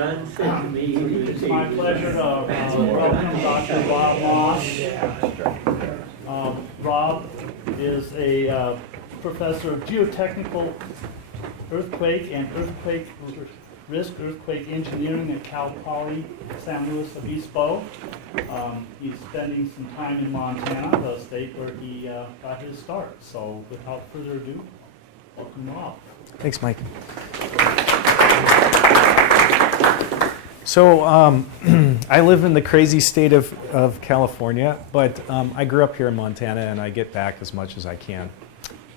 It's my pleasure to welcome Dr. Robb Moss. Robb is a professor of geotechnical earthquake and earthquake risk earthquake engineering at Cal Poly San Luis Obispo. He's spending some time in Montana, the state where he got his start. So without further ado, welcome Robb. Thanks, Mike. So I live in the crazy state of California, but I grew up here in Montana, and I get back as much as I can.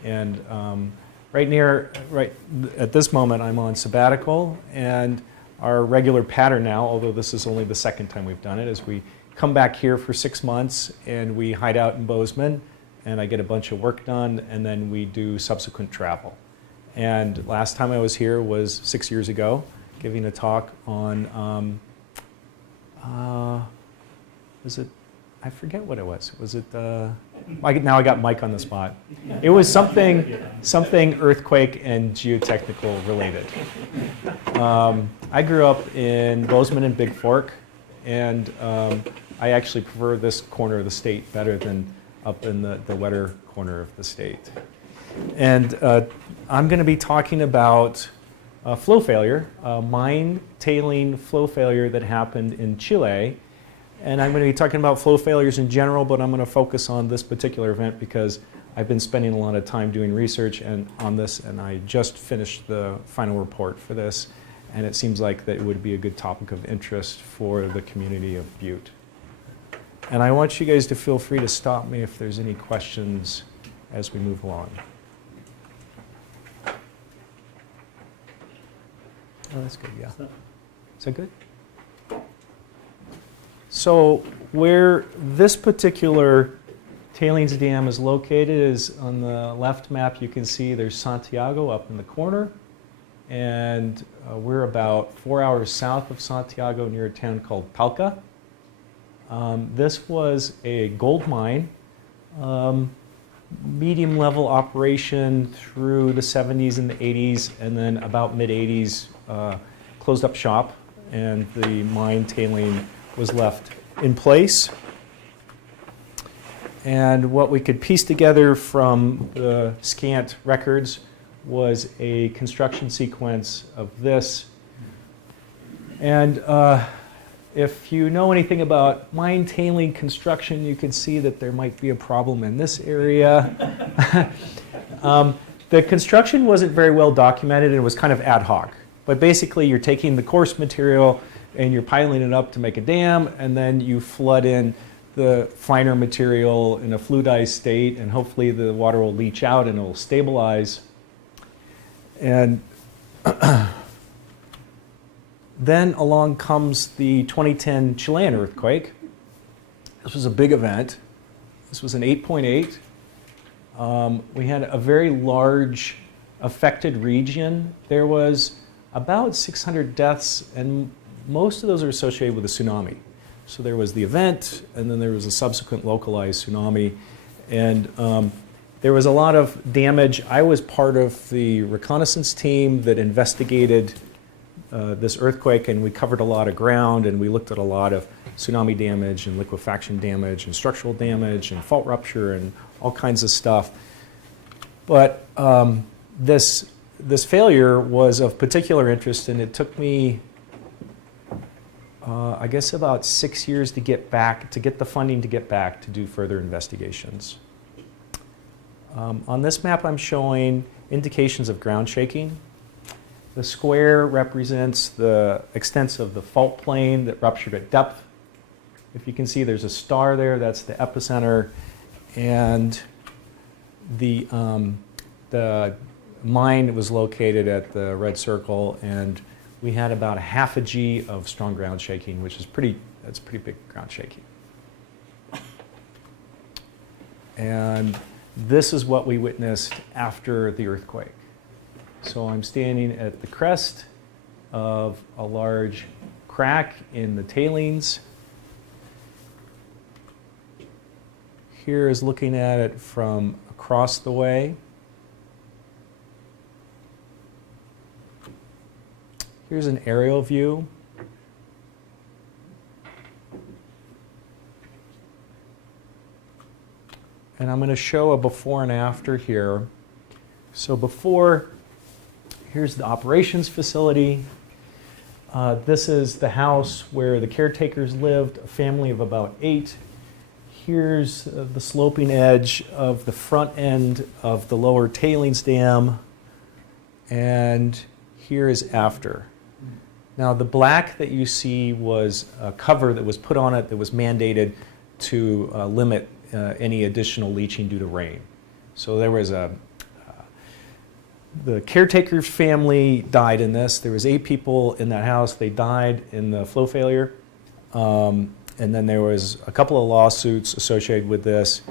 And right at this moment, I'm on sabbatical, and our regular pattern now, although this is only the second time we've done it, is we come back here for 6 months, and we hide out in Bozeman, and I get a bunch of work done, and then we do subsequent travel. And last time I was here was 6 years ago, giving a talk on, was it, I forget what it was. Was it, now I got Mike on the spot. It was something earthquake and geotechnical related. I grew up in Bozeman and Big Fork, and I actually prefer this corner of the state better than up in the wetter corner of the state. And I'm going to be talking about flow failure, mine tailing flow failure that happened in Chile. And I'm going to be talking about flow failures in general, but I'm going to focus on this particular event because I've been spending a lot of time doing research on this, and I just finished the final report for this. And it seems like that it would be a good topic of interest for the community of Butte. And I want you guys to feel free to stop me if there's any questions as we move along. Oh, that's good, yeah. Is that good? So where this particular tailings dam is located is on the left map. You can see there's Santiago up in the corner. And we're about 4 hours south of Santiago near a town called Palca. This was a gold mine, medium level operation through the 70s and the 80s, and then about mid-80s closed up shop, and the mine tailing was left in place. And what we could piece together from the scant records was a construction sequence of this. And if you know anything about mine tailing construction, you can see that there might be a problem in this area. The construction wasn't very well documented, and it was kind of ad hoc. But basically, you're taking the coarse material and you're piling it up to make a dam, and then you flood in the finer material in a fluidized state, and hopefully the water will leach out and it will stabilize. And then along comes the 2010 Chilean earthquake. This was a big event. This was an 8.8. We had a very large affected region. There was about 600 deaths, and most of those are associated with a tsunami. So there was the event, and then there was a subsequent localized tsunami, and there was a lot of damage. I was part of the reconnaissance team that investigated this earthquake, and we covered a lot of ground, and we looked at a lot of tsunami damage and liquefaction damage and structural damage and fault rupture and all kinds of stuff. But this failure was of particular interest, and it took me, I guess, about 6 years to get the funding to get back to do further investigations. On this map, I'm showing indications of ground shaking. The square represents the extent of the fault plane that ruptured at depth. If you can see, there's a star there. That's the epicenter, and the mine was located at the red circle, and we had about a half a G of strong ground shaking, which is that's pretty big ground shaking. And this is what we witnessed after the earthquake. So I'm standing at the crest of a large crack in the tailings. Here is looking at it from across the way. Here's an aerial view. And I'm going to show a before and after here. So before, here's the operations facility. This is the house where the caretakers lived, a family of about 8. Here's the sloping edge of the front end of the lower tailings dam. And here is after. Now the black that you see was a cover that was put on it that was mandated to limit any additional leaching due to rain. So there was the caretaker's family died in this. There was 8 people in that house. They died in the flow failure. And then there was a couple of lawsuits associated with this.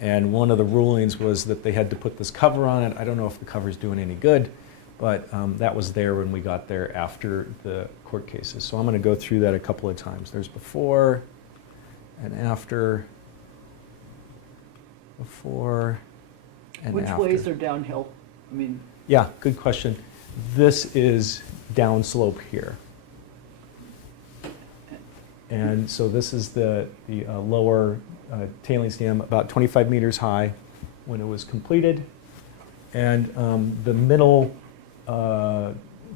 And one of the rulings was that they had to put this cover on it. I don't know if the cover's doing any good, but that was there when we got there after the court cases. So I'm going to go through that a couple of times. There's before and after. Before and Which after. ways are downhill? I mean, Yeah, good question. This is downslope here. And so this is the lower tailings dam, about 25 meters high when it was completed. And the middle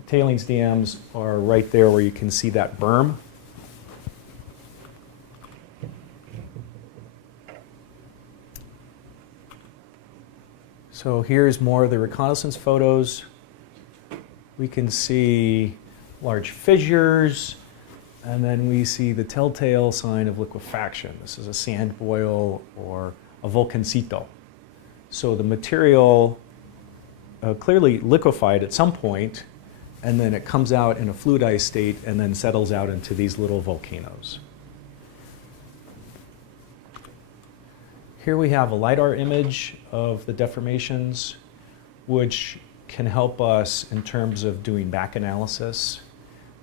tailings dams are right there where you can see that berm. So here's more of the reconnaissance photos. We can see large fissures, and then we see the telltale sign of liquefaction. This is a sand boil or a volcancito. So the material clearly liquefied at some point, and then it comes out in a fluidized state and then settles out into these little volcanoes. Here we have a LiDAR image of the deformations, which can help us in terms of doing BAC analysis.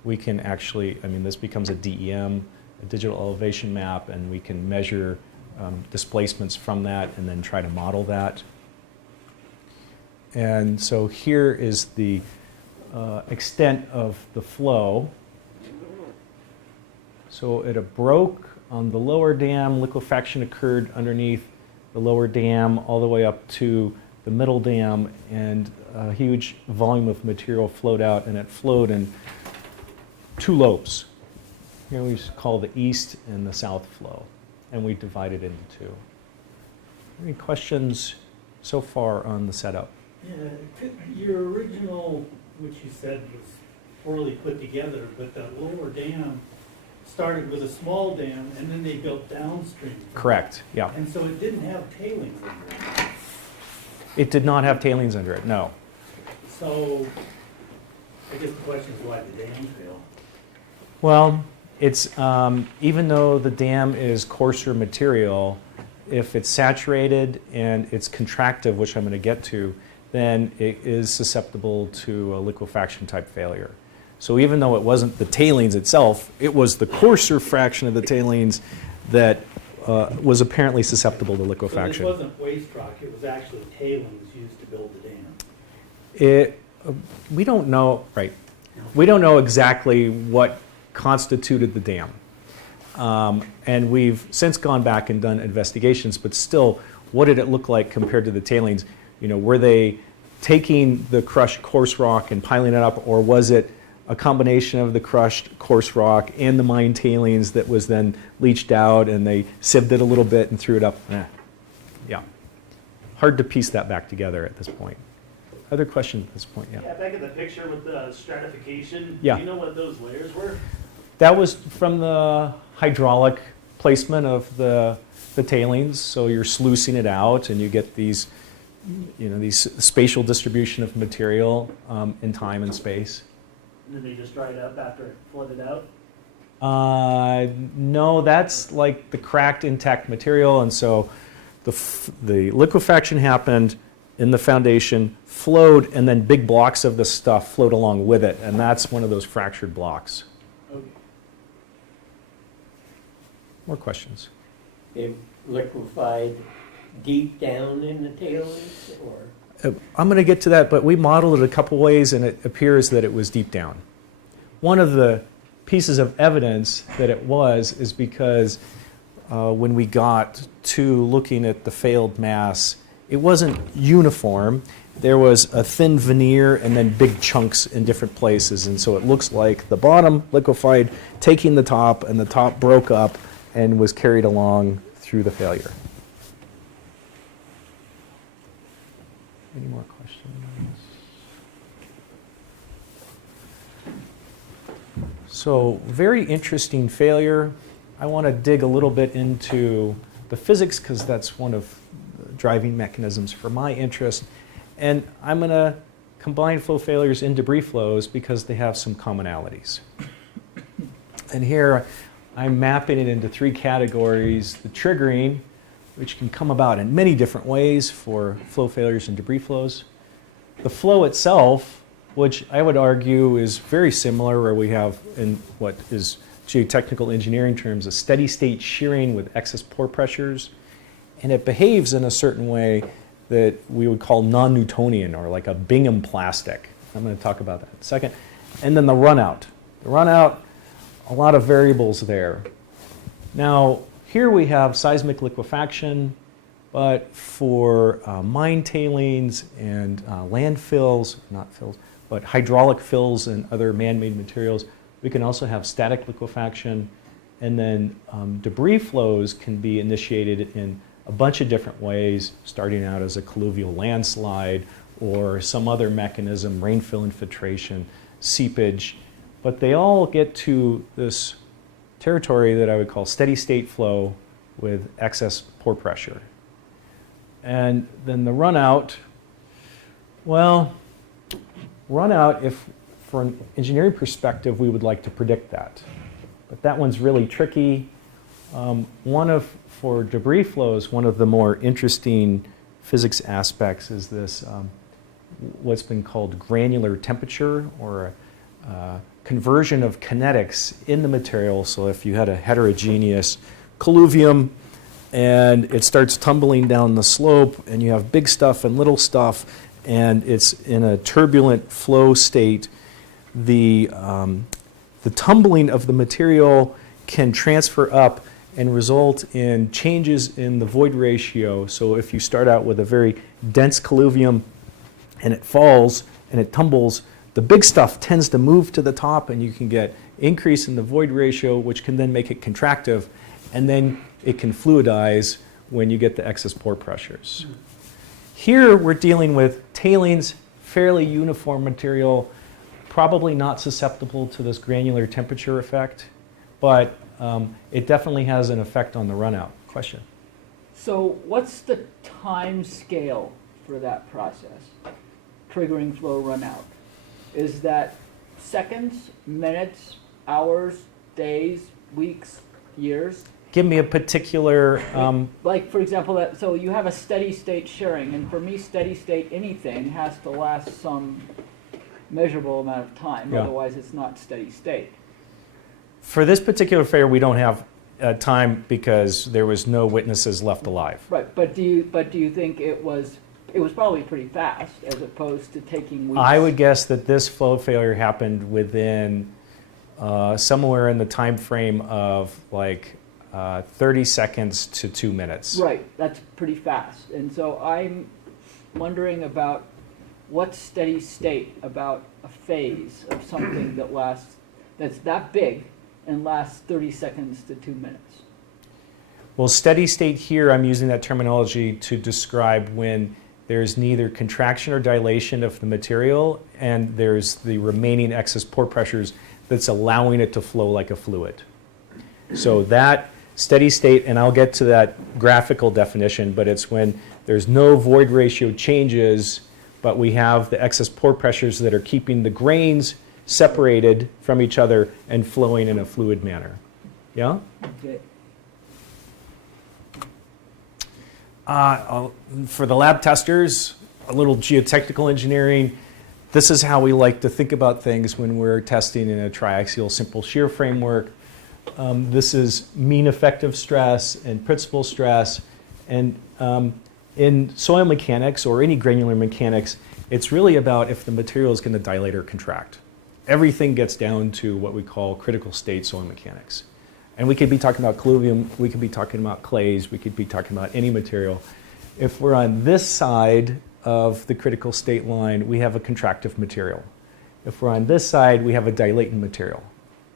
We can actually, this becomes a DEM, a digital elevation map, and we can measure displacements from that and then try to model that. And so here is the extent of the flow. So it broke on the lower dam, liquefaction occurred underneath the lower dam all the way up to the middle dam, and a huge volume of material flowed out, and it flowed in 2 lobes. Here we call the east and the south flow, and we divide it into 2. Any questions so far on the setup? Yeah, your original, which you said was poorly put together, but the lower dam started with a small dam, and then they built downstream. Correct, yeah. And so it didn't have tailings under it. It did not have tailings under it, no. So I guess the question is why the dam failed. Well, it's even though the dam is coarser material, if it's saturated and it's contractive, which I'm going to get to, then it is susceptible to a liquefaction type failure. So even though it wasn't the tailings itself, it was the coarser fraction of the tailings that was apparently susceptible to liquefaction. So this wasn't waste rock, it was actually tailings used to build the dam. We don't know, right? We don't know exactly what constituted the dam. And we've since gone back and done investigations, but still, what did it look like compared to the tailings? Were they taking the crushed coarse rock and piling it up, or was it a combination of the crushed coarse rock and the mine tailings that was then leached out, and they sieved it a little bit and threw it up? Yeah. Hard to piece that back together at this point. Other questions at this point? Yeah. Yeah, back in the picture with the stratification, Yeah. do you know what those layers were? That was from the hydraulic placement of the tailings. So you're sluicing it out, and you get these, these spatial distribution of material in time and space. And then they just dried up after it flooded out? No, that's like the cracked intact material, and so the liquefaction happened in the foundation, flowed, and then big blocks of the stuff flowed along with it, and that's one of those fractured blocks. Okay. More questions? It liquefied deep down in the tailings, or? I'm going to get to that, but we modeled it a couple ways, and it appears that it was deep down. One of the pieces of evidence that it was is because when we got to looking at the failed mass, it wasn't uniform. There was a thin veneer and then big chunks in different places. And so it looks like the bottom liquefied, taking the top, and the top broke up and was carried along through the failure. Any more questions on this? So, very interesting failure. I want to dig a little bit into the physics because that's one of the driving mechanisms for my interest. And I'm going to combine flow failures and debris flows because they have some commonalities. And here I'm mapping it into 3 categories. The triggering, which can come about in many different ways for flow failures and debris flows. The flow itself, which I would argue is very similar, where we have in what is geotechnical engineering terms a steady state shearing with excess pore pressures. And it behaves in a certain way that we would call non-Newtonian, or like a Bingham plastic. I'm going to talk about that in a second. And then the runout. The runout, a lot of variables there. Now, here we have seismic liquefaction, but for mine tailings and landfills, not fills, but hydraulic fills and other man-made materials, we can also have static liquefaction. And then debris flows can be initiated in a bunch of different ways, starting out as a colluvial landslide or some other mechanism, rainfill infiltration, seepage. But they all get to this territory that I would call steady state flow with excess pore pressure. And then the runout, well, runout, if for an engineering perspective, we would like to predict that. But that one's really tricky. For debris flows, one of the more interesting physics aspects is this, what's been called granular temperature, or conversion of kinetics in the material. So if you had a heterogeneous colluvium and it starts tumbling down the slope, and you have big stuff and little stuff, and it's in a turbulent flow state, the tumbling of the material can transfer up and result in changes in the void ratio. So if you start out with a very dense colluvium and it falls and it tumbles, the big stuff tends to move to the top, and you can get increase in the void ratio, which can then make it contractive, and then it can fluidize when you get the excess pore pressures. Here we're dealing with tailings, fairly uniform material, probably not susceptible to this granular temperature effect, but it definitely has an effect on the runout. Question? So what's the time scale for that process, triggering flow runout? Is that seconds, minutes, hours, days, weeks, years? Give me a particular... like, for example, so you have a steady state shearing, and for me, steady state anything has to last some measurable amount of time, Yeah. Otherwise it's not steady state. For this particular failure, we don't have time because there was no witnesses left alive. Right, but do you think it was probably pretty fast as opposed to taking weeks? I would guess that this flow failure happened within somewhere in the time frame of like 30 seconds to 2 minutes. Right, that's pretty fast. And so I'm wondering about what's steady state about a phase of something that's that big and lasts 30 seconds to 2 minutes. Well, steady state here, I'm using that terminology to describe when there's neither contraction or dilation of the material, and there's the remaining excess pore pressures that's allowing it to flow like a fluid. So that steady state, and I'll get to that graphical definition, but it's when there's no void ratio changes, but we have the excess pore pressures that are keeping the grains separated from each other and flowing in a fluid manner. Yeah? Okay. For the lab testers, a little geotechnical engineering. This is how we like to think about things when we're testing in a triaxial simple shear framework. This is mean effective stress and principal stress. And in soil mechanics or any granular mechanics, it's really about if the material is going to dilate or contract. Everything gets down to what we call critical state soil mechanics. And we could be talking about colluvium, we could be talking about clays, we could be talking about any material. If we're on this side of the critical state line, we have a contractive material. If we're on this side, we have a dilatant material.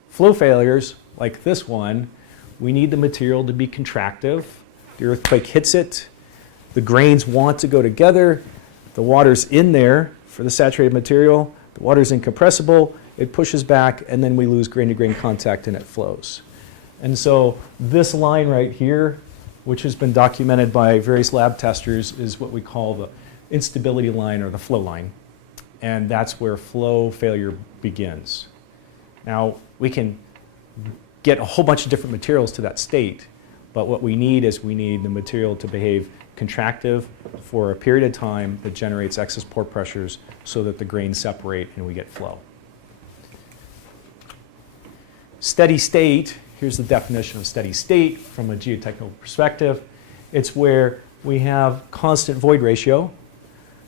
Flow failures, like this one, we need the material to be contractive. The earthquake hits it, the grains want to go together, the water's in there for the saturated material, the water's incompressible, it pushes back, and then we lose grain-to-grain contact and it flows. And so this line right here, which has been documented by various lab testers, is what we call the instability line or the flow line. And that's where flow failure begins. Now, we can get a whole bunch of different materials to that state, but what we need is we need the material to behave contractive for a period of time that generates excess pore pressures so that the grains separate and we get flow. Steady state, here's the definition of steady state from a geotechnical perspective. It's where we have constant void ratio.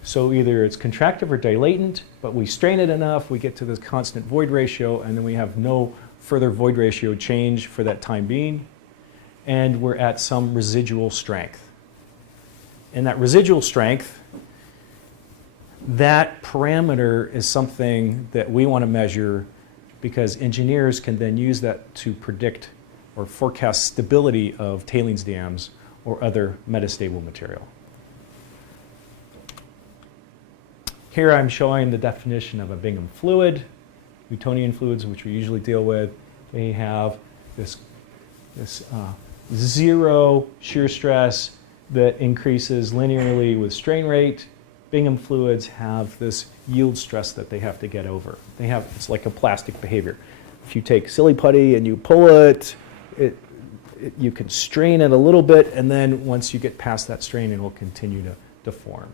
So either it's contractive or dilatant, but we strain it enough, we get to this constant void ratio, and then we have no further void ratio change for that time being, and we're at some residual strength. And that residual strength, that parameter is something that we want to measure because engineers can then use that to predict or forecast stability of tailings dams or other metastable material. Here I'm showing the definition of a Bingham fluid. Newtonian fluids, which we usually deal with, they have this zero shear stress that increases linearly with strain rate. Bingham fluids have this yield stress that they have to get over. It's like a plastic behavior. If you take silly putty and you pull it, you can strain it a little bit, and then once you get past that strain, it will continue to deform.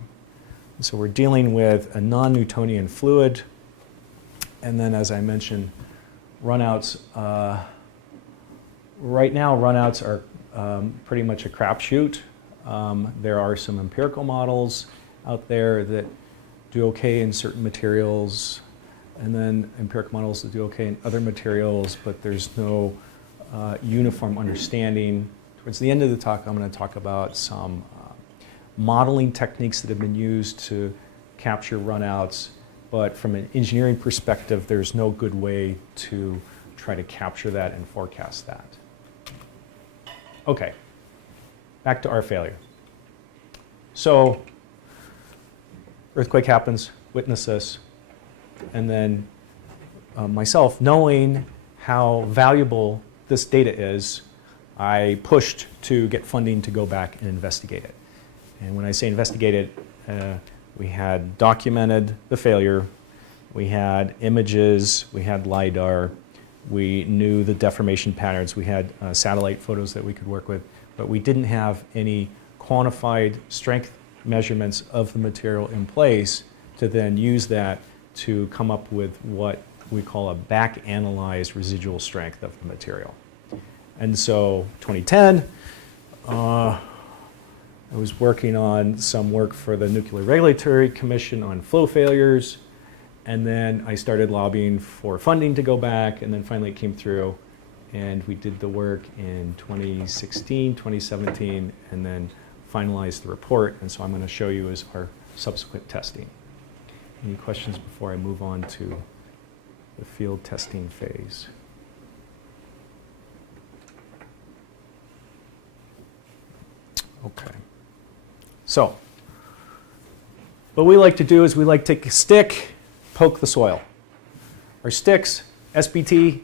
So we're dealing with a non-Newtonian fluid. And then, as I mentioned, runouts. Right now, runouts are pretty much a crapshoot. There are some empirical models out there that do okay in certain materials, and then empirical models that do okay in other materials, but there's no uniform understanding. Towards the end of the talk, I'm going to talk about some modeling techniques that have been used to capture runouts, but from an engineering perspective, there's no good way to try to capture that and forecast that. Okay, back to our failure. So, earthquake happens, witness this, and then myself, knowing how valuable this data is, I pushed to get funding to go back and investigate it. And when I say investigate it, we had documented the failure, we had images, we had LiDAR, we knew the deformation patterns, we had satellite photos that we could work with, but we didn't have any quantified strength measurements of the material in place to then use that to come up with what we call a BAC analyzed residual strength of the material. And so 2010, I was working on some work for the Nuclear Regulatory Commission on flow failures, and then I started lobbying for funding to go back, and then finally it came through, and we did the work in 2016, 2017, and then finalized the report, and so I'm going to show you is our subsequent testing. Any questions before I move on to the field testing phase? Okay. So, what we like to do is we like to take a stick, poke the soil. Our sticks, SPT,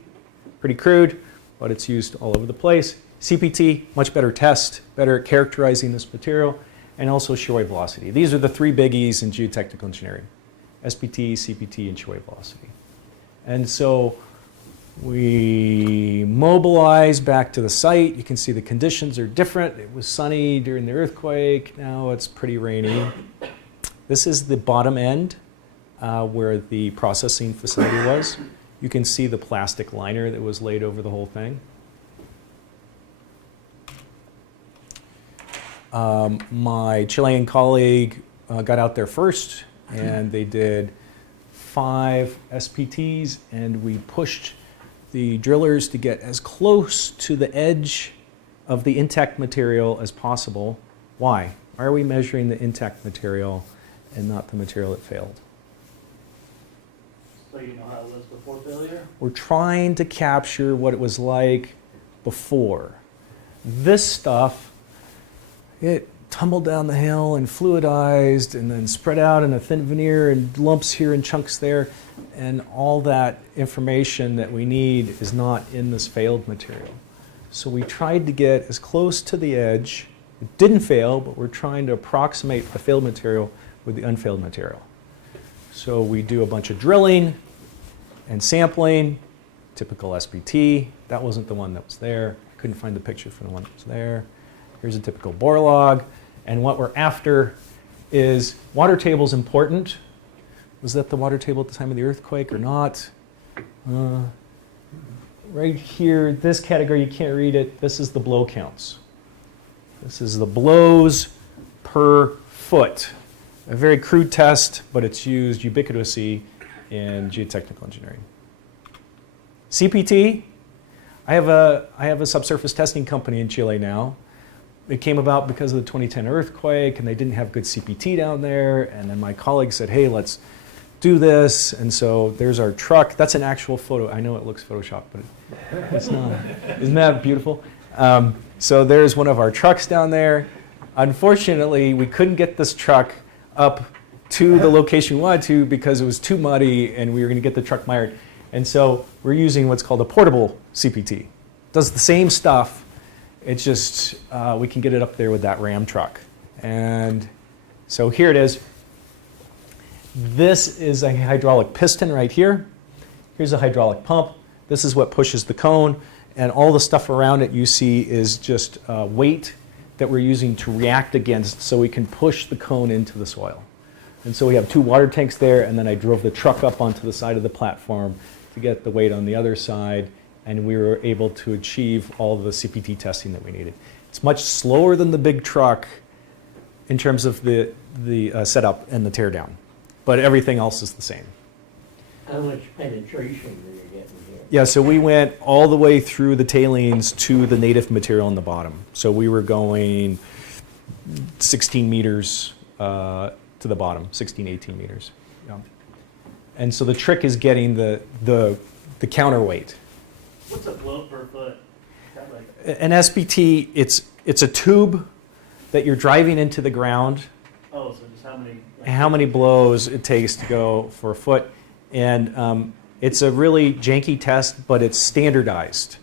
pretty crude, but it's used all over the place. CPT, much better test, better at characterizing this material, and also shear wave velocity. These are the three biggies in geotechnical engineering: SPT, CPT, and shear wave velocity. And so we mobilize back to the site. You can see the conditions are different. It was sunny during the earthquake. Now it's pretty rainy. This is the bottom end where the processing facility was. You can see the plastic liner that was laid over the whole thing. My Chilean colleague got out there first, and they did 5 SPTs, and we pushed the drillers to get as close to the edge of the intact material as possible. Why? Why are we measuring the intact material and not the material that failed? So you know how it was before failure? We're trying to capture what it was like before. This stuff, it tumbled down the hill and fluidized and then spread out in a thin veneer and lumps here and chunks there. And all that information that we need is not in this failed material. So we tried to get as close to the edge. It didn't fail, but we're trying to approximate the failed material with the unfailed material. So we do a bunch of drilling and sampling, typical SPT. That wasn't the one that was there. Couldn't find the picture for the one that was there. Here's a typical bore log. And what we're after is water table's important. Was that the water table at the time of the earthquake or not? Right here, this category, you can't read it. This is the blow counts. This is the blows per foot. A very crude test, but it's used ubiquitously in geotechnical engineering. CPT, I have a subsurface testing company in Chile now. It came about because of the 2010 earthquake, and they didn't have good CPT down there. And then my colleague said, hey, let's do this. And so there's our truck. That's an actual photo. I know it looks Photoshopped, but it's not. Isn't that beautiful? So there's one of our trucks down there. Unfortunately, we couldn't get this truck up to the location we wanted to because it was too muddy and we were going to get the truck mired. And so we're using what's called a portable CPT. Does the same stuff. It's just we can get it up there with that Ram truck. And so here it is. This is a hydraulic piston right here. Here's a hydraulic pump. This is what pushes the cone. And all the stuff around it you see is just weight that we're using to react against so we can push the cone into the soil. And so we have 2 water tanks there, and then I drove the truck up onto the side of the platform to get the weight on the other side, and we were able to achieve all the CPT testing that we needed. It's much slower than the big truck in terms of the setup and the teardown, but everything else is the same. How much penetration are you getting here? Yeah, so we went all the way through the tailings to the native material on the bottom. So we were going 16 meters to the bottom, 16, 18 meters. Yeah. And so the trick is getting the counterweight. What's a blow per foot? Is that like, An SPT, it's a tube that you're driving into the ground. oh, so just how many? Like, How many blows it takes to go for a foot. And it's a really janky test, but it's standardized.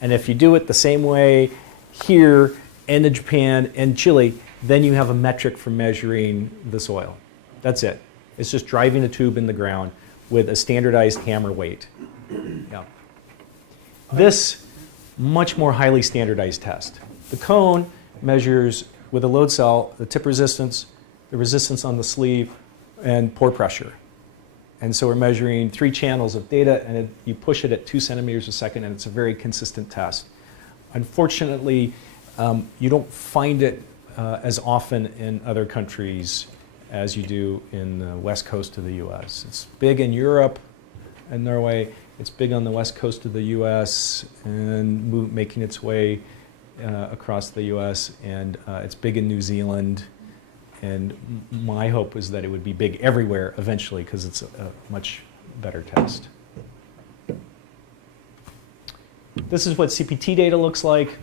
And if you do it the same way here and in Japan and Chile, then you have a metric for measuring the soil. That's it. It's just driving a tube in the ground with a standardized hammer weight. Yeah. This, much more highly standardized test. The cone measures with a load cell the tip resistance, the resistance on the sleeve, and pore pressure. And so we're measuring 3 channels of data, and you push it at 2 centimeters a second, and it's a very consistent test. Unfortunately, you don't find it as often in other countries as you do in the west coast of the US. It's big in Europe and Norway. It's big on the west coast of the US and making its way across the US, and it's big in New Zealand. And my hope is that it would be big everywhere eventually because it's a much better test. This is what CPT data looks like.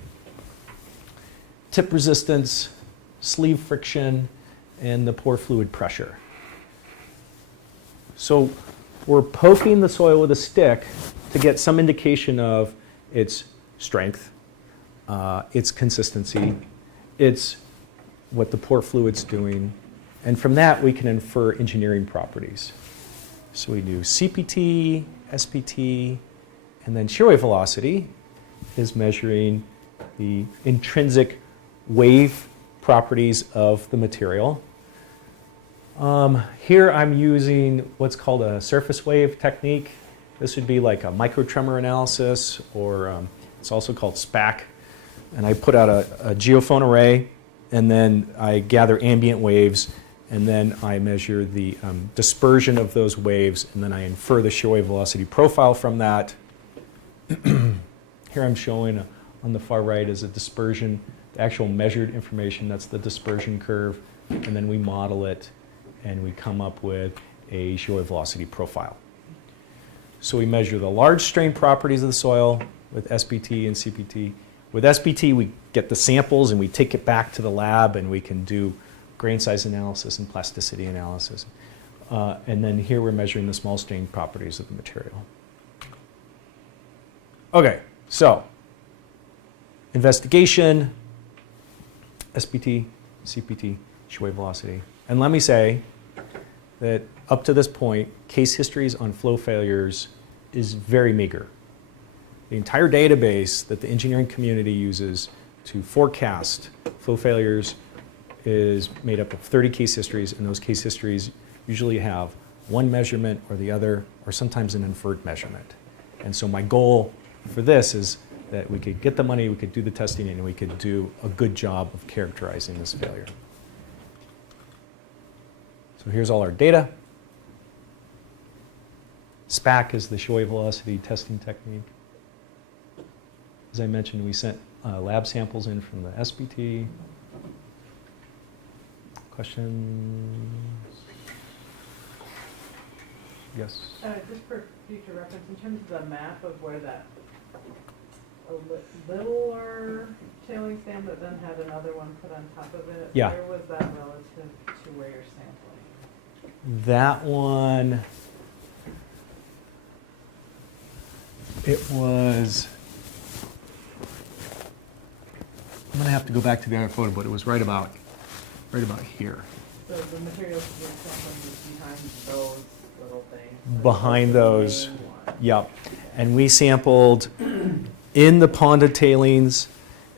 Tip resistance, sleeve friction, and the pore fluid pressure. So we're poking the soil with a stick to get some indication of its strength, its consistency, its what the pore fluid's doing, and from that we can infer engineering properties. So we do CPT, SPT, and then shear wave velocity is measuring the intrinsic wave properties of the material. Here I'm using what's called a surface wave technique. This would be like a micro tremor analysis, or it's also called SPAC. And I put out a geophone array, and then I gather ambient waves, and then I measure the dispersion of those waves, and then I infer the shear wave velocity profile from that. Here I'm showing on the far right is a dispersion, the actual measured information, that's the dispersion curve, and then we model it and we come up with a show velocity profile. So we measure the large strain properties of the soil with SPT and CPT. With SPT, we get the samples and we take it back to the lab and we can do grain size analysis and plasticity analysis. And then here we're measuring the small strain properties of the material. Okay, so investigation, SPT, CPT, show wave velocity. And let me say that up to this point, case histories on flow failures is very meager. The entire database that the engineering community uses to forecast flow failures is made up of 30 case histories, and those case histories usually have one measurement or the other, or sometimes an inferred measurement. And so my goal for this is that we could get the money, we could do the testing, and we could do a good job of characterizing this failure. So here's all our data. SPAC is the show wave velocity testing technique. As I mentioned, we sent lab samples in from the SPT. Questions? Yes? Just for future reference, in terms of the map of where that littler tailings dam that then had another one put on top of it, Yeah. where was that relative to where you're sampling? That one, it was, I'm going to have to go back to the other photo, but it was right about here. So the materials being sampling was behind those little things? Behind those, Main one. yep. And we sampled in the ponded tailings,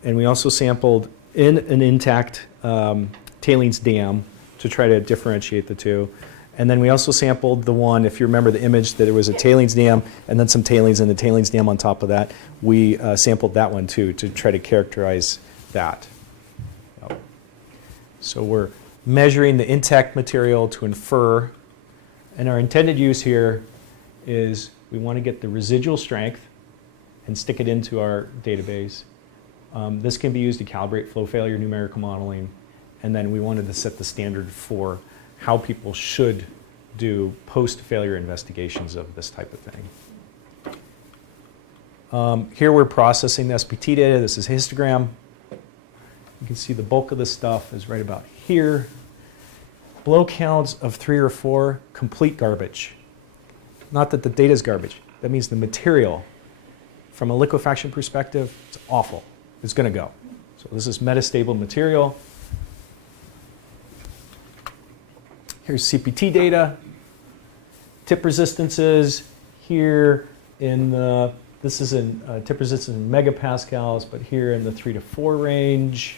and we also sampled in an intact tailings dam to try to differentiate the two. And then we also sampled the one, if you remember the image, that it was a tailings dam and then some tailings and the tailings dam on top of that. We sampled that one too to try to characterize that. Yep. So we're measuring the intact material to infer, and our intended use here is we want to get the residual strength and stick it into our database. This can be used to calibrate flow failure numerical modeling, and then we wanted to set the standard for how people should do post-failure investigations of this type of thing. Here we're processing the SPT data. This is histogram. You can see the bulk of the stuff is right about here. Blow counts of 3 or 4, complete garbage. Not that the data is garbage. That means the material, from a liquefaction perspective, it's awful. It's going to go. So this is metastable material. Here's CPT data. Tip resistances here in the, this is in tip resistance in megapascals, but here in the 3 to 4 range,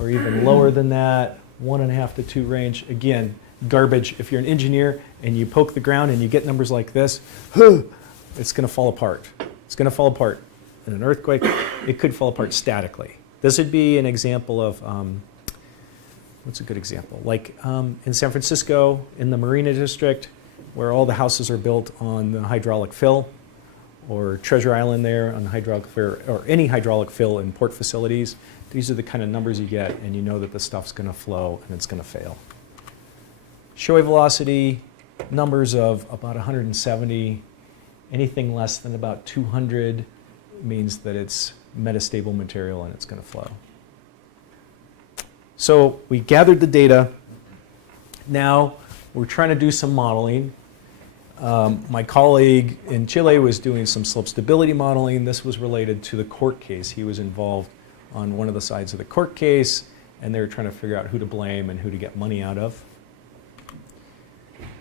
or even lower than that, 1.5 to 2 range. Again, garbage. If you're an engineer and you poke the ground and you get numbers like this, it's going to fall apart. It's going to fall apart. In an earthquake, it could fall apart statically. This would be an example of, what's a good example? Like in San Francisco, in the Marina District, where all the houses are built on the hydraulic fill, or Treasure Island there on the hydraulic fill, or any hydraulic fill in port facilities. These are the kind of numbers you get, and you know that the stuff's going to flow and it's going to fail. Show wave velocity, numbers of about 170. Anything less than about 200 means that it's metastable material and it's going to flow. So we gathered the data. Now we're trying to do some modeling. My colleague in Chile was doing some slope stability modeling. This was related to the court case. He was involved on one of the sides of the court case, and they were trying to figure out who to blame and who to get money out of.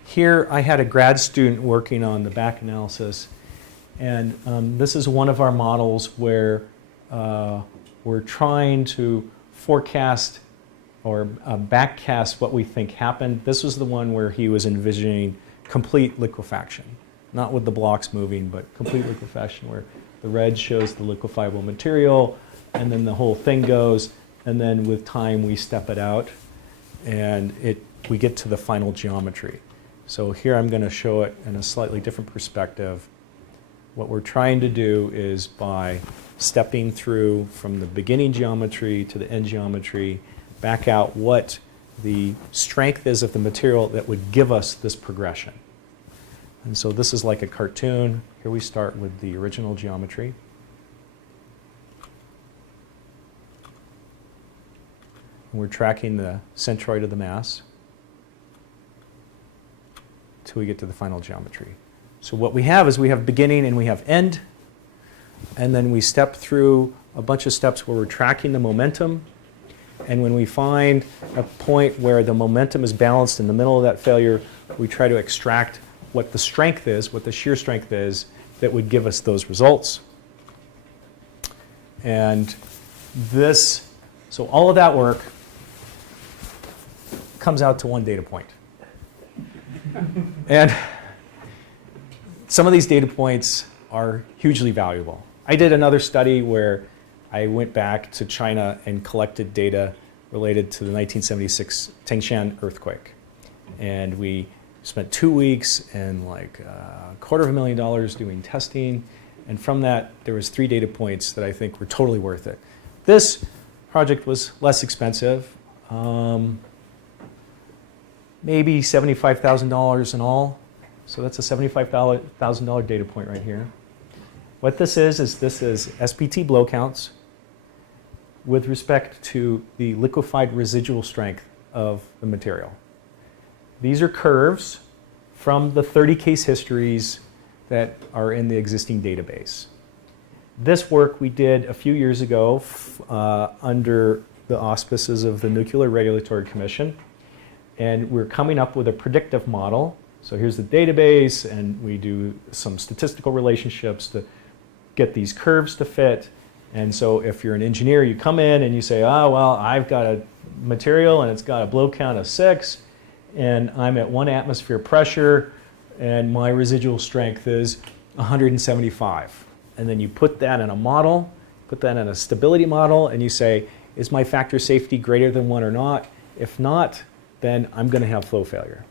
Here I had a grad student working on the BAC analysis, and this is one of our models where we're trying to forecast or backcast what we think happened. This was the one where he was envisioning complete liquefaction, not with the blocks moving, but complete liquefaction, where the red shows the liquefiable material, and then the whole thing goes, and then with time we step it out, and we get to the final geometry. So here I'm going to show it in a slightly different perspective. what we're trying to do is by stepping through from the beginning geometry to the end geometry, back out what the strength is of the material that would give us this progression. And so this is like a cartoon. Here we start with the original geometry. And we're tracking the centroid of the mass till we get to the final geometry. So what we have is we have beginning and we have end, and then we step through a bunch of steps where we're tracking the momentum, and when we find a point where the momentum is balanced in the middle of that failure, we try to extract what the strength is, what the shear strength is that would give us those results. And this, so all of that work comes out to one data point. And some of these data points are hugely valuable. I did another study where I went back to China and collected data related to the 1976 Tailings Earthquake. And we spent 2 weeks and like $250,000 doing testing. And from that, there was 3 data points that I think were totally worth it. This project was less expensive. Maybe $75,000 in all. So that's a $75,000 data point right here. What this is this is SPT blow counts with respect to the liquefied residual strength of the material. These are curves from the 30 case histories that are in the existing database. This work we did a few years ago under the auspices of the Nuclear Regulatory Commission. And we're coming up with a predictive model. So here's the database, and we do some statistical relationships to get these curves to fit. And so if you're an engineer, you come in and you say, oh, well, I've got a material and it's got a blow count of 6, and I'm at 1 atmosphere pressure, and my residual strength is 175. And then you put that in a model, put that in a stability model, and you say, is my factor safety greater than 1 or not? If not, then I'm going to have flow failure.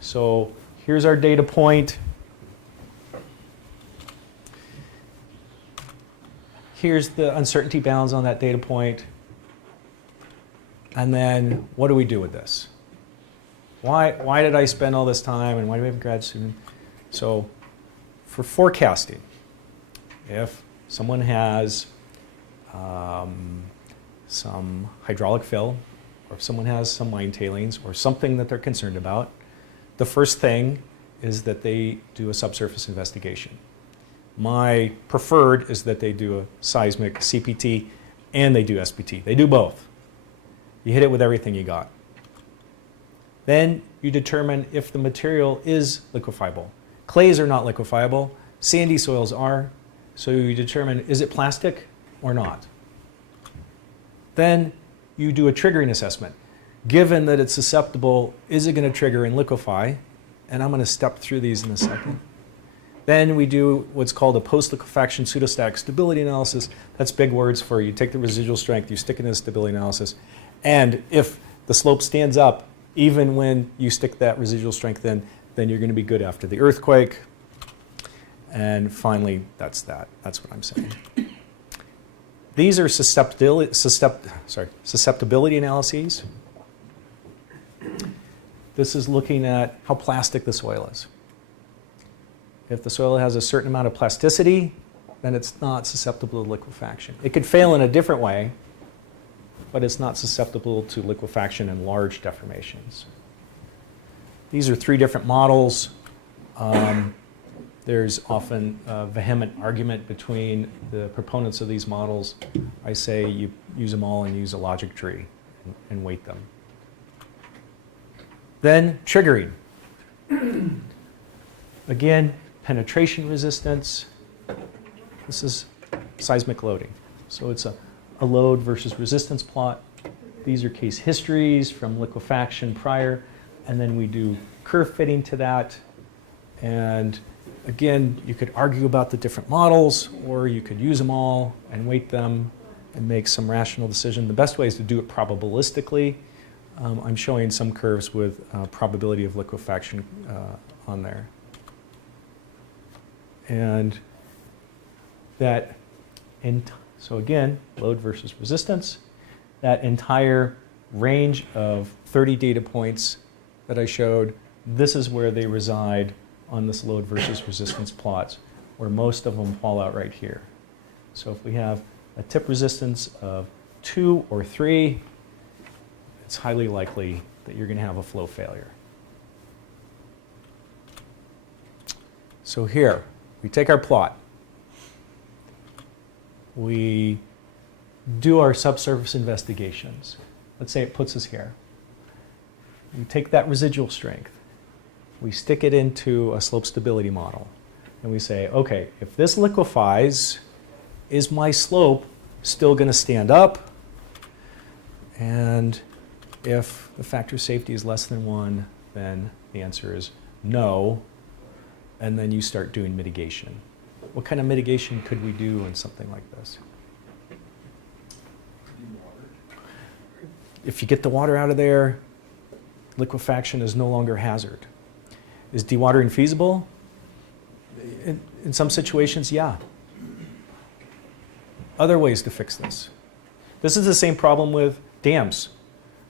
So here's our data point. Here's the uncertainty bounds on that data point. And then what do we do with this? Why did I spend all this time, and why do we have a grad student? So for forecasting, if someone has some hydraulic fill, or if someone has some mine tailings or something that they're concerned about, the first thing is that they do a subsurface investigation. My preferred is that they do a seismic, CPT, and they do SPT. They do both. You hit it with everything you got. Then you determine if the material is liquefiable. Clays are not liquefiable. Sandy soils are. So you determine, is it plastic or not? Then you do a triggering assessment. Given that it's susceptible, is it going to trigger and liquefy? And I'm going to step through these in a second. Then we do what's called a post-liquefaction pseudostatic stability analysis. That's big words for you take the residual strength, you stick it in a stability analysis. And if the slope stands up, even when you stick that residual strength in, then you're going to be good after the earthquake. And finally, that's that. That's what I'm saying. These are susceptibility analyses. This is looking at how plastic the soil is. If the soil has a certain amount of plasticity, then it's not susceptible to liquefaction. It could fail in a different way, but it's not susceptible to liquefaction in large deformations. These are 3 different models. There's often a vehement argument between the proponents of these models. I say you use them all and use a logic tree and weight them. Then triggering. Again, penetration resistance. This is seismic loading. So it's a load versus resistance plot. These are case histories from liquefaction prior, and then we do curve fitting to that. And again, you could argue about the different models, or you could use them all and weight them and make some rational decision. The best way is to do it probabilistically. I'm showing some curves with probability of liquefaction on there. And that, so again, load versus resistance, that entire range of 30 data points that I showed, this is where they reside on this load versus resistance plots, where most of them fall out right here. So if we have a tip resistance of 2 or 3, it's highly likely that you're going to have a flow failure. So here, we take our plot. We do our subsurface investigations. Let's say it puts us here. We take that residual strength. We stick it into a slope stability model. And we say, okay, if this liquefies, is my slope still going to stand up? And if the factor of safety is less than 1, then the answer is no. And then you start doing mitigation. What kind of mitigation could we do in something like this? If you get the water out of there, liquefaction is no longer a hazard. Is dewatering feasible? In some situations, yeah. Other ways to fix this. This is the same problem with dams.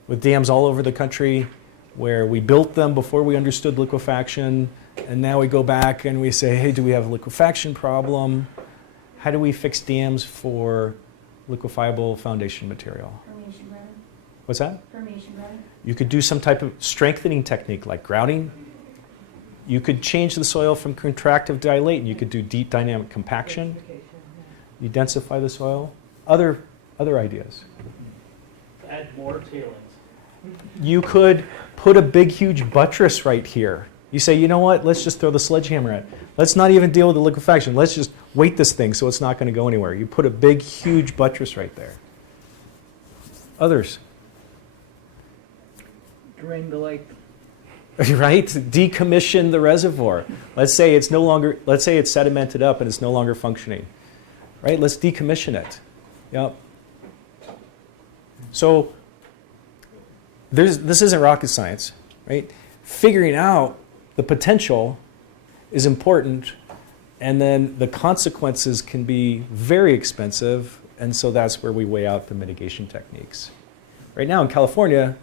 With dams all over the country where we built them before we understood liquefaction, and now we go back and we say, hey, do we have a liquefaction problem? How do we fix dams for liquefiable foundation material? Permeation grouting. What's that? Permeation grouting. You could do some type of strengthening technique like grouting. You could change the soil from contractive dilate, and you could do deep dynamic compaction. You densify the soil. Other ideas. Add more tailings. You could put a big, huge buttress right here. You say, you know what, let's just throw the sledgehammer at it. Let's not even deal with the liquefaction. Let's just weight this thing so it's not going to go anywhere. You put a big, huge buttress right there. Others? Drain the lake. Right? Decommission the reservoir. Let's say it's sedimented up and it's no longer functioning. Right? Let's decommission it. Yep. So this isn't rocket science, right? Figuring out the potential is important, and then the consequences can be very expensive, and so that's where we weigh out the mitigation techniques. Right now in California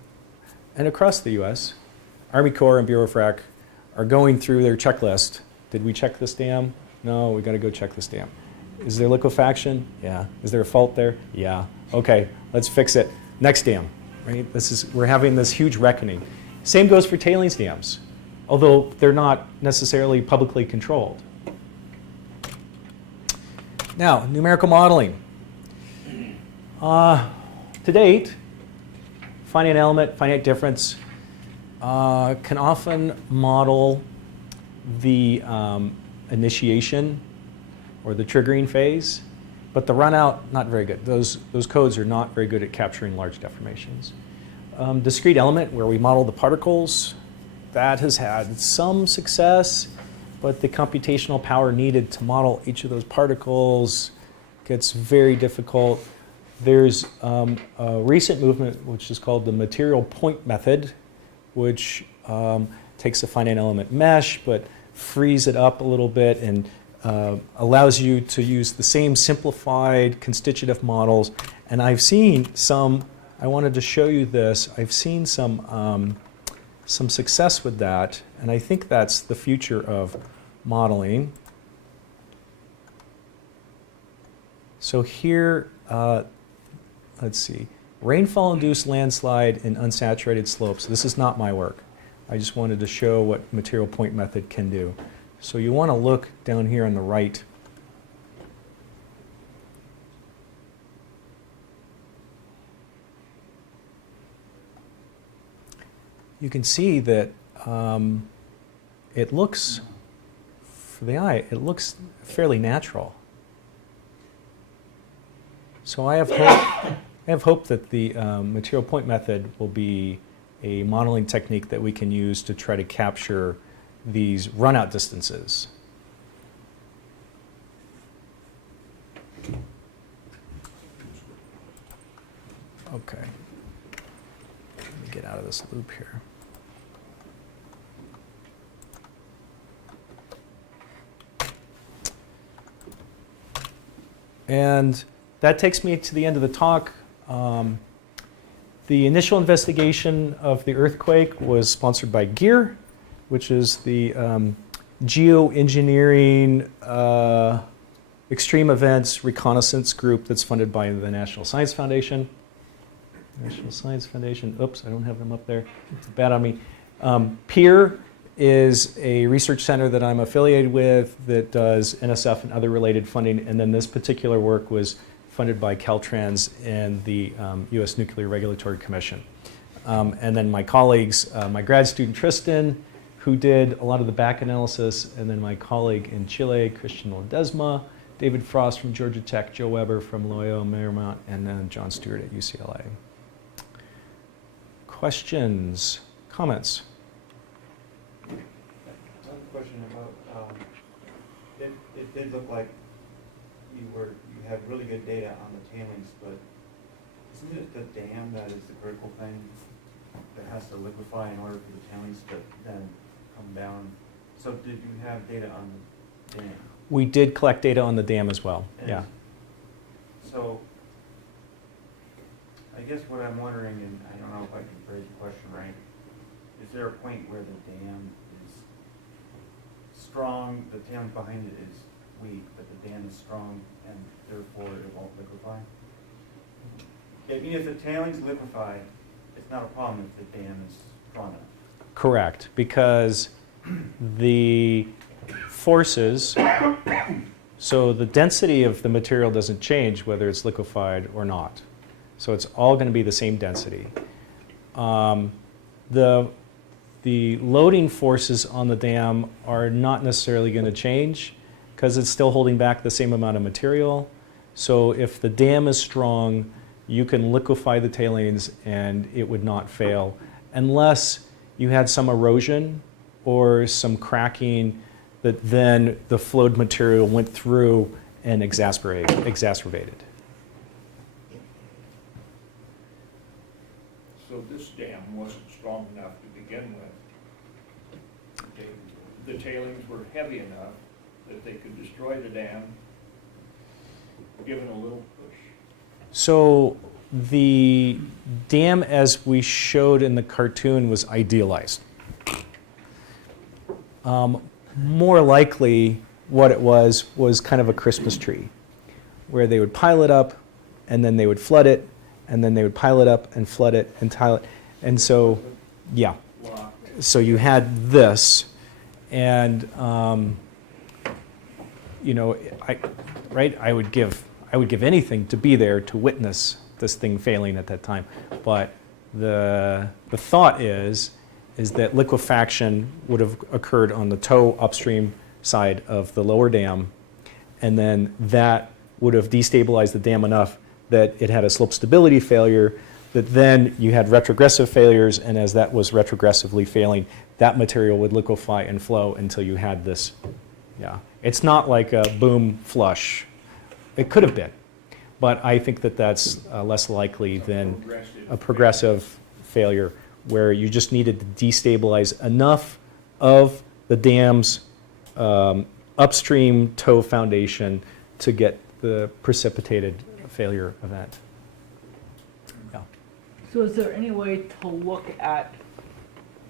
and across the US, Army Corps and Bureau of Frac are going through their checklist. Did we check this dam? No, we got to go check this dam. Is there liquefaction? Yeah. Is there a fault there? Yeah. Okay, let's fix it. Next dam, right? We're having this huge reckoning. Same goes for tailings dams, although they're not necessarily publicly controlled. Now, numerical modeling. To date, finite element, finite difference can often model the initiation or the triggering phase, but the runout, not very good. Those codes are not very good at capturing large deformations. Discrete element, where we model the particles, that has had some success, but the computational power needed to model each of those particles gets very difficult. There's a recent movement which is called the material point method, which takes a finite element mesh but frees it up a little bit and allows you to use the same simplified constitutive models. And I've seen some, I wanted to show you this, I've seen some success with that, and I think that's the future of modeling. So here, let's see, rainfall-induced landslide in unsaturated slopes. This is not my work. I just wanted to show what material point method can do. So you want to look down here on the right. You can see that it looks, for the eye, it looks fairly natural. So I have hope that the material point method will be a modeling technique that we can use to try to capture these runout distances. Okay. Let me get out of this loop here. And that takes me to the end of the talk. The initial investigation of the earthquake was sponsored by GEAR, which is the Geoengineering Extreme Events Reconnaissance Group that's funded by the National Science Foundation. National Science Foundation, oops, I don't have them up there. It's bad on me. PEER is a research center that I'm affiliated with that does NSF and other related funding, and then this particular work was funded by Caltrans and the U.S. Nuclear Regulatory Commission. And then my colleagues, my grad student Tristan, who did a lot of the BAC analysis, and then my colleague in Chile, Christian Ledesma, David Frost from Georgia Tech, Joe Weber from Loyola Marymount, and then John Stewart at UCLA. Questions, comments? Another question about, it did look like you had really good data on the tailings, but isn't it the dam that is the critical thing that has to liquefy in order for the tailings to then come down? So did you have data on the dam? We did collect data on the dam as well, And yeah. So I guess what I'm wondering, and I don't know if I can phrase the question right, is there a point where the dam is strong, the tailings behind it is weak, but the dam is strong and therefore it won't liquefy? I mean, if the tailings liquefy, it's not a problem if the dam is strong enough. Correct, because the forces, so the density of the material doesn't change whether it's liquefied or not. So it's all going to be the same density. The loading forces on the dam are not necessarily going to change because it's still holding back the same amount of material. So if the dam is strong, you can liquefy the tailings and it would not fail unless you had some erosion or some cracking that then the flowed material went through and exacerbated. So this dam wasn't strong enough to begin with. The tailings were heavy enough that they could destroy the dam, given a little push. So the dam, as we showed in the cartoon, was idealized. More likely, what it was kind of a Christmas tree, where they would pile it up, and then they would flood it, and then they would pile it up and flood it and tile it. And so, yeah. So you had this, and you know, I would give anything to be there to witness this thing failing at that time. But the thought is that liquefaction would have occurred on the toe upstream side of the lower dam, and then that would have destabilized the dam enough that it had a slope stability failure, that then you had retrogressive failures, and as that was retrogressively failing, that material would liquefy and flow until you had this. Yeah, it's not like a boom flush. It could have been, but I think that that's less likely than a progressive failure where you just needed to destabilize enough of the dam's upstream toe foundation to get the precipitated failure event. Yeah. So is there any way to look at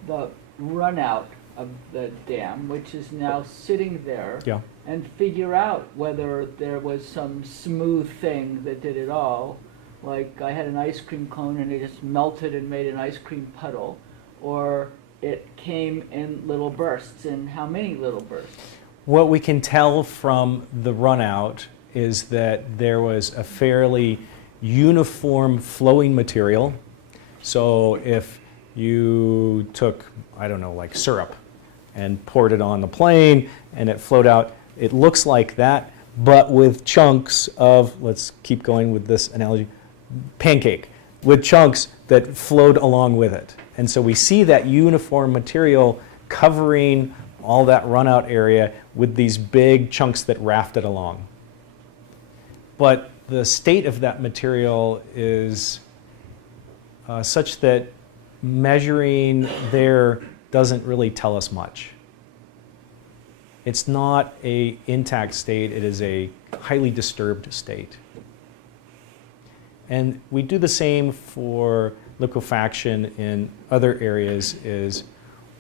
the runout of the dam, which is now sitting there, Yeah. and figure out whether there was some smooth thing that did it all? Like I had an ice cream cone and it just melted and made an ice cream puddle, or it came in little bursts, and how many little bursts? What we can tell from the runout is that there was a fairly uniform flowing material. So if you took, I don't know, like syrup and poured it on the plane and it flowed out, it looks like that, but with chunks of, let's keep going with this analogy, pancake, with chunks that flowed along with it. And so we see that uniform material covering all that runout area with these big chunks that rafted along. But the state of that material is such that measuring there doesn't really tell us much. It's not a intact state, it is a highly disturbed state. And we do the same for liquefaction in other areas. Is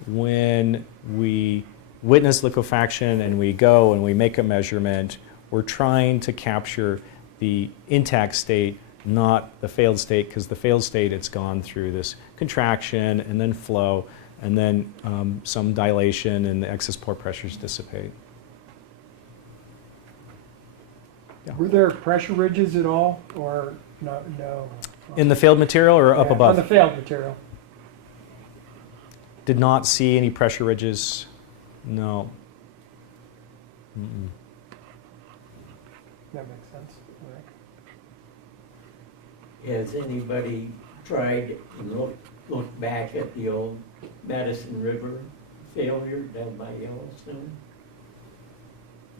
when we witness liquefaction and we go and we make a measurement, we're trying to capture the intact state, not the failed state, because the failed state, it's gone through this contraction and then flow and then some dilation and the excess pore pressures dissipate. Were there pressure ridges at all, or no? No. In the failed material or up Yeah, above? On the failed material. Did not see any pressure ridges. No. Mm-mm. That makes sense. All right. Has anybody tried and looked back at the old Madison River failure down by Yellowstone?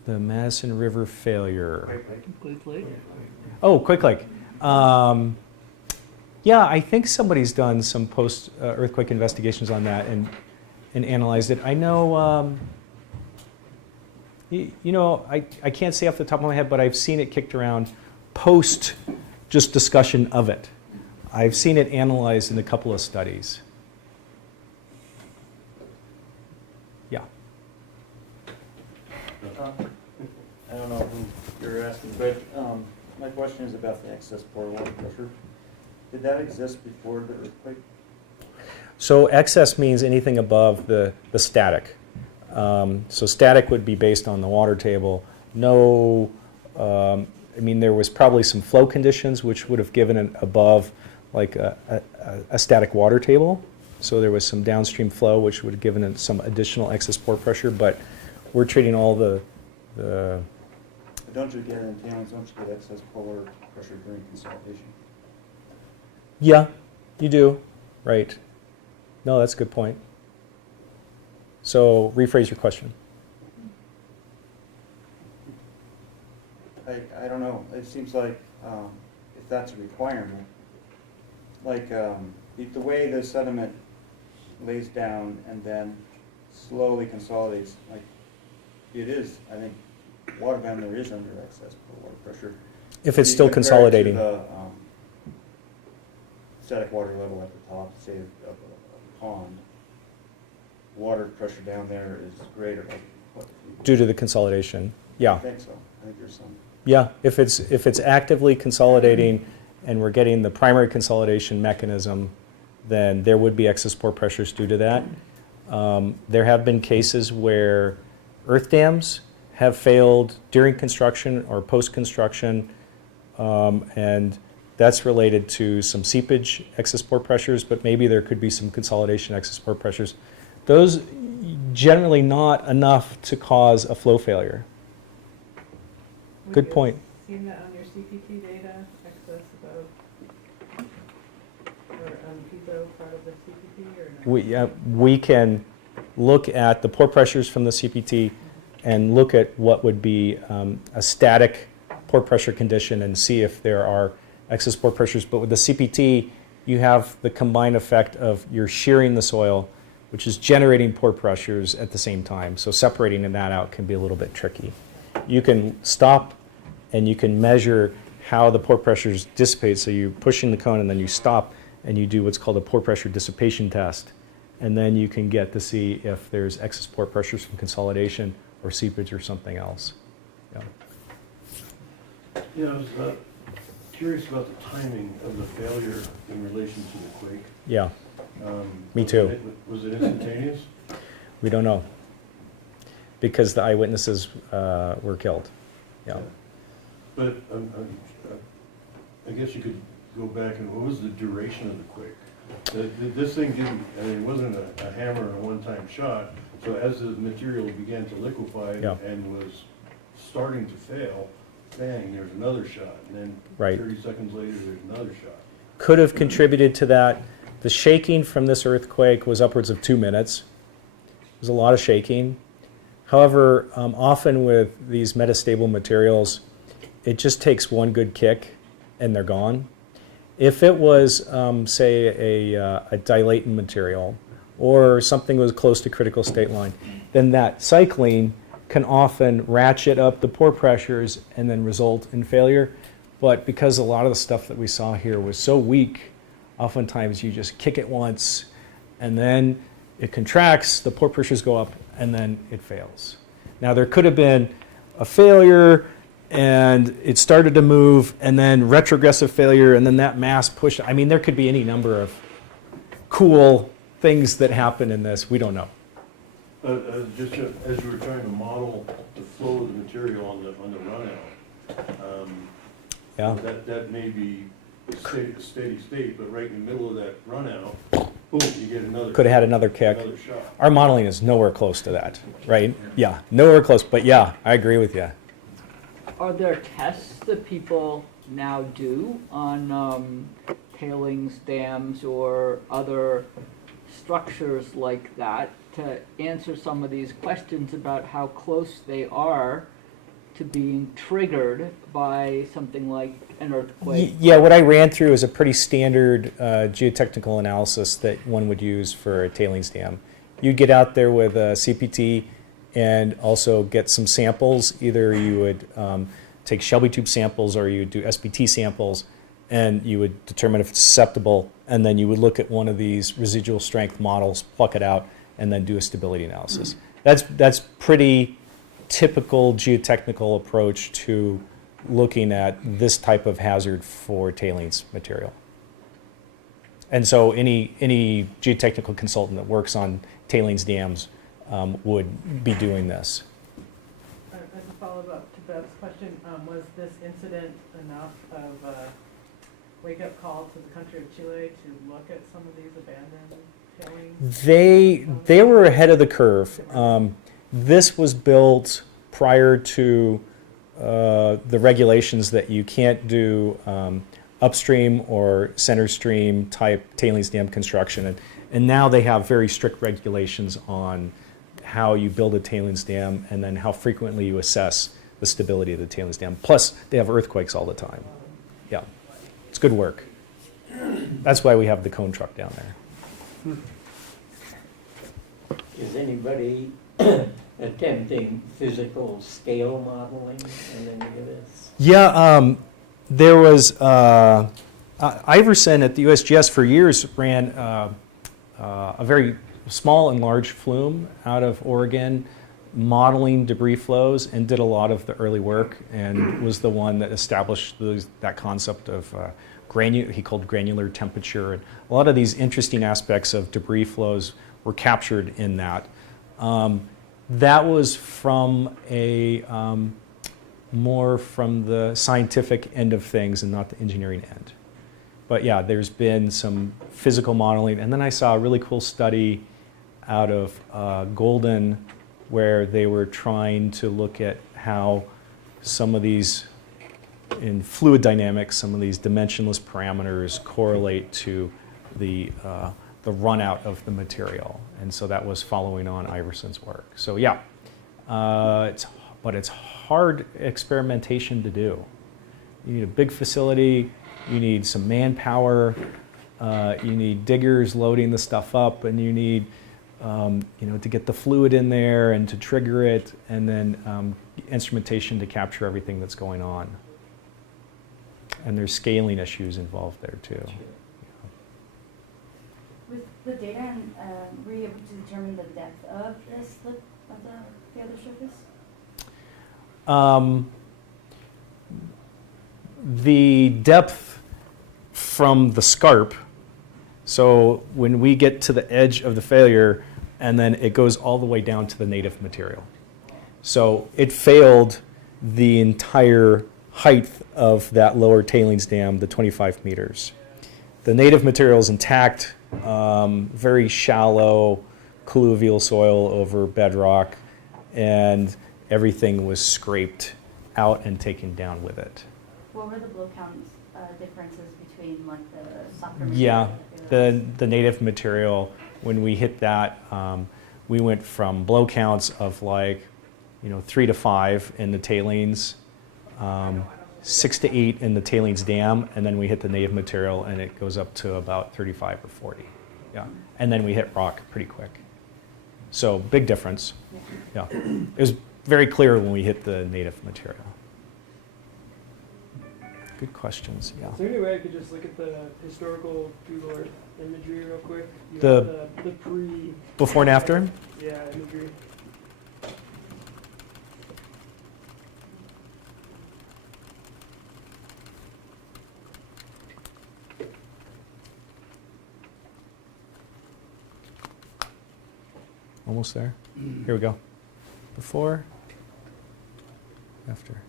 The Madison River failure. Completely. Oh, Quick Lake. Yeah, I think somebody's done some post-earthquake investigations on that and analyzed it. I know, I can't say off the top of my head, but I've seen it kicked around post just discussion of it. I've seen it analyzed in a couple of studies. Yeah. I don't know who you're asking, but my question is about the excess pore water pressure. Did that exist before the earthquake? So excess means anything above the static. So static would be based on the water table. No, there was probably some flow conditions which would have given it above like a static water table. So there was some downstream flow which would have given it some additional excess pore pressure, but we're treating all the Don't you get in tailings, don't you get excess pore pressure during consolidation? Yeah, you do, right. No, that's a good point. So rephrase your question. I don't know, it seems like if that's a requirement, like the way the sediment lays down and then slowly consolidates, like it is, I think, water there is under excess pore water pressure. If it's You still compare it to consolidating. the static water level at the top, say, of a pond, water pressure down there is greater. Like, what, Due to the consolidation, I yeah. think so. I think there's some. Yeah, if it's actively consolidating and we're getting the primary consolidation mechanism, then there would be excess pore pressures due to that. There have been cases where earth dams have failed during construction or post-construction, and that's related to some seepage excess pore pressures, but maybe there could be some consolidation excess pore pressures. Those generally not enough to cause a flow failure. Good point. Seen that on your CPT data, excess above, or PISO part of the CPT, or no? We can look at the pore pressures from the CPT and look at what would be a static pore pressure condition and see if there are excess pore pressures. But with the CPT, you have the combined effect of you're shearing the soil, which is generating pore pressures at the same time. So separating that out can be a little bit tricky. You can stop and you can measure how the pore pressures dissipate. So you're pushing the cone and then you stop and you do what's called a pore pressure dissipation test. And then you can get to see if there's excess pore pressures from consolidation or seepage or something else. Yeah. Yeah, I was curious about the timing of the failure in relation to the quake. Yeah, me too. Was it instantaneous? We don't know because the eyewitnesses were killed. Yeah. But I guess you could go back and what was the duration of the quake? This thing didn't, it wasn't a hammer and a one-time shot. So as the material began to liquefy and was starting to fail, bang, there's another shot. And then 30 seconds later, there's another shot. Could have contributed to that. The shaking from this earthquake was upwards of 2 minutes. There's a lot of shaking. However, often with these metastable materials, it just takes one good kick and they're gone. If it was, say, a dilatant material or something was close to critical state line, then that cycling can often ratchet up the pore pressures and then result in failure. But because a lot of the stuff that we saw here was so weak, oftentimes you just kick it once and then it contracts, the pore pressures go up, and then it fails. Now there could have been a failure and it started to move, and then retrogressive failure, and then that mass pushed. I mean, there could be any number of cool things that happen in this. We don't know. Just as you were trying to model the flow of the material on the runout, Yeah. that may be a steady state, but right in the middle of that runout, boom, you get another. Could have had another kick. Another shot. Our modeling is nowhere close to that, right? Yeah, nowhere close. But yeah, I agree with you. Are there tests that people now do on tailings dams or other structures like that to answer some of these questions about how close they are to being triggered by something like an earthquake? Yeah, what I ran through is a pretty standard geotechnical analysis that one would use for a tailings dam. You'd get out there with a CPT and also get some samples. Either you would take Shelby tube samples or you would do SPT samples, and you would determine if it's susceptible, and then you would look at one of these residual strength models, pluck it out, and then do a stability analysis. That's pretty typical geotechnical approach to looking at this type of hazard for tailings material. And so any geotechnical consultant that works on tailings dams would be doing this. As a follow-up to Bev's question, was this incident enough of a wake-up call to the country of Chile to look at some of these abandoned tailings? They were ahead of the curve. This was built prior to the regulations that you can't do upstream or center stream type tailings dam construction. And now they have very strict regulations on how you build a tailings dam and then how frequently you assess the stability of the tailings dam. Plus, they have earthquakes all the time. Yeah, it's good work. That's why we have the cone truck down there. Is anybody attempting physical scale modeling in any of this? Yeah, there was Iverson at the USGS for years ran a very small and large flume out of Oregon, modeling debris flows, and did a lot of the early work, and was the one that established that concept of he called granular temperature. And a lot of these interesting aspects of debris flows were captured in that. That was from more from the scientific end of things and not the engineering end. But yeah, there's been some physical modeling. And then I saw a really cool study out of Golden where they were trying to look at how some of these, in fluid dynamics, some of these dimensionless parameters correlate to the runout of the material. And so that was following on Iverson's work. So yeah, but it's hard experimentation to do. You need a big facility, you need some manpower, you need diggers loading the stuff up, and you need to get the fluid in there and to trigger it, and then instrumentation to capture everything that's going on. And there's scaling issues involved there too. With the data, were you able to determine the depth of the slip of the other surface? The depth from the scarp, so when we get to the edge of the failure, and then it goes all the way down to the native material. So it failed the entire height of that lower tailings dam, the 25 meters. The native material is intact, very shallow colluvial soil over bedrock, and everything was scraped out and taken down with it. What were the blow count differences between like the softer material? Yeah, the native material, when we hit that, we went from blow counts of 3 to 5 in the tailings, 6 to 8 in the tailings dam, and then we hit the native material and it goes up to about 35 or 40. Yeah, and then we hit rock pretty quick. So big difference. Yeah, it was very clear when we hit the native material. Good questions, yeah. Is there any way I could just look at the historical Google Earth imagery real quick? You The- have the pre, Before and after? yeah, imagery. Almost there. Here we go. Before, after.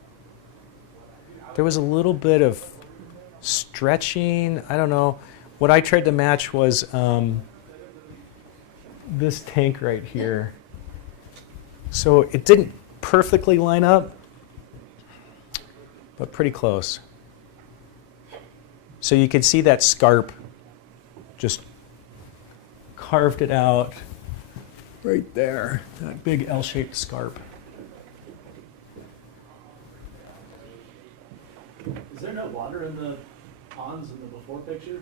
There was a little bit of stretching. I don't know. What I tried to match was this tank right here. So it didn't perfectly line up, but pretty close. So you could see that scarp just carved it out right there, that big L-shaped scarp. Is there no water in the ponds in the before picture?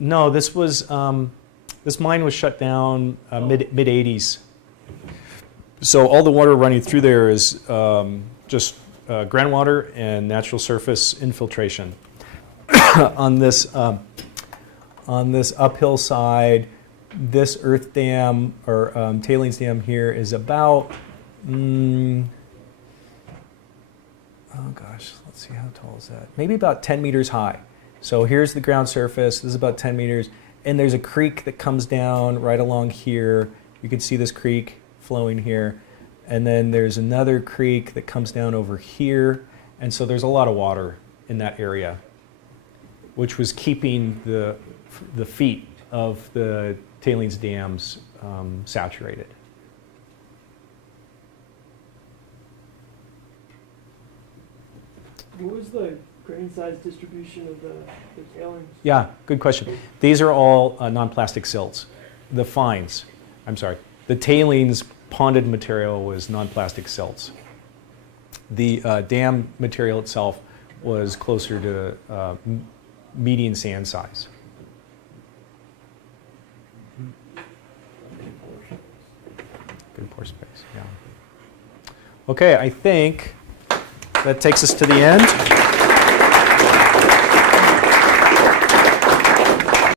No, this mine was shut down mid 80s. So all the water running through there is just groundwater and natural surface infiltration. on this uphill side, this earth dam or tailings dam here is about, oh gosh, let's see, how tall is that? Maybe about 10 meters high. So here's the ground surface, this is about 10 meters, and there's a creek that comes down right along here. You can see this creek flowing here. And then there's another creek that comes down over here. And so there's a lot of water in that area, which was keeping the feet of the tailings dams saturated. What was the grain size distribution of the tailings? Yeah, good question. These are all non-plastic silts. The fines, I'm sorry, the tailings ponded material was non-plastic silts. The dam material itself was closer to median sand size. Good pore space, yeah. Okay, I think that takes us to the end.